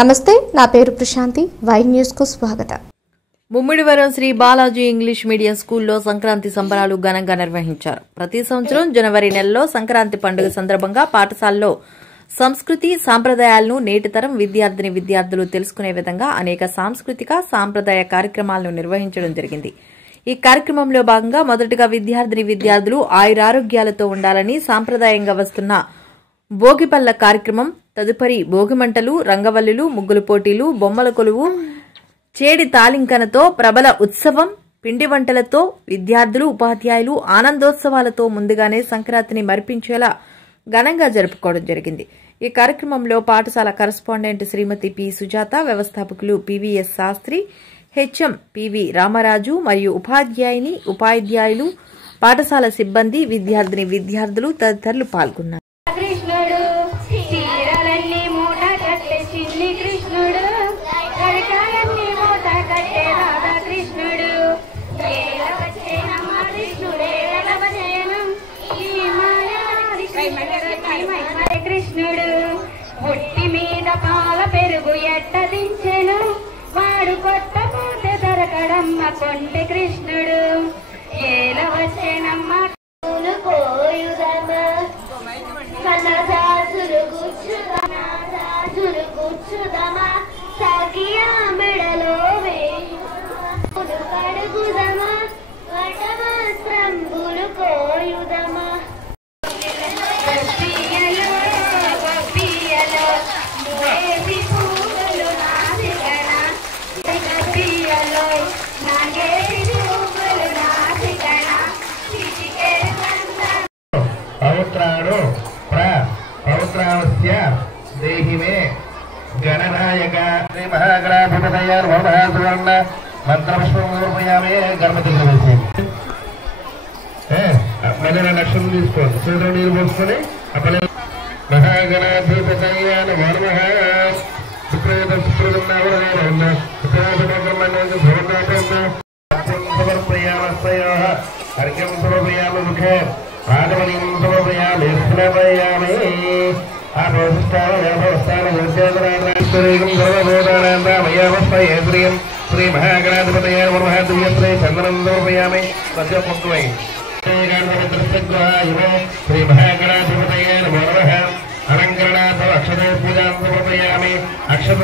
నమస్తే, నా పేరు ప్రశాంతి. వై న్యూస్ కు స్వాగతం. ముమ్మిడివరం శ్రీ బాలాజీ ఇంగ్లీష్ మీడియం స్కూల్లో సంక్రాంతి సంబరాలు ఘనంగా నిర్వహించారు. ప్రతి సంవత్సరం జనవరి నెలలో సంక్రాంతి పండుగ సందర్భంగా పాఠశాలలో సంస్కృతి సాంప్రదాయాలను నేటి తరం విద్యార్థులు తెలుసుకునే విధంగా అనేక సాంస్కృతిక సాంప్రదాయ కార్యక్రమాలను నిర్వహించడం జరిగింది. ఈ కార్యక్రమంలో భాగంగా మొదటగా విద్యార్థులు ఆయురారోగ్యాలతో ఉండాలని సాంప్రదాయంగా వస్తున్న భోగిపల్ల కార్యక్రమం, తదుపరి భోగిమంటలు, రంగవల్లులు, ముగ్గులు పోటీలు, బొమ్మల కొలువు, చేడి తాలింకనతో ప్రబల ఉత్సవం, పిండి వంటలతో విద్యార్థులు ఉపాధ్యాయులు ఆనందోత్సవాలతో ముందుగానే సంక్రాంతిని మరిపించేలా ఘనంగా జరుపుకోవడం జరిగింది. ఈ కార్యక్రమంలో పాఠశాల కరెస్పాండెంట్ శ్రీమతి పి సుజాత, వ్యవస్థాపకులు PVS Sastry, HM PV Ramaraju మరియు ఉపాధ్యాయులు, పాఠశాల సిబ్బంది, విద్యార్థులు తదితరులు పాల్గొన్నారు. కృష్ణుడు చీరలన్నీ మూట కట్టే చిన్ని కృష్ణుడు, కరికాలన్నీ మూట కట్టే రాధా కృష్ణుడు, కృష్ణుడు ఒట్టి మీద పాల పెరుగు ఎట్టదించెను, వాడు కొట్టపోతే దొరకడమ్మ కొంటె కృష్ణుడు, ఏల వచ్చేనమ్మ కూర్చుదమా సఖియా మెడలో కడుగుదమా వటవస్త్రంబులు కోయుదమా పూలు నాసికన నాగేసి పూలు నాసికన పవిత్రాడు పవిత్రావస్య దేహిమే గణనాయక శ్రీ మహాగణాధిపతయర్వణ మంత్రపుష్పయామే గణపతి మళ్ళీ లక్ష్యం తీసుకోండి. చేతులు నీరు పోసుకొని అప్పుడు మహాగణాధిపతయ సమర్పయామస్తయో అర్ఘ్యం సమర్పయామ ముఖే పాదవలీం సమర్పయామి స్నాపయామి శ్రీ మహాగణాధిపతయ చంద్రం సమర్పయామి సద్యపుత్వై శ్రీ మహాగణాధిపతయ అలంకరణార్థ అక్షరే పూజాం సమర్పయామి. అక్షర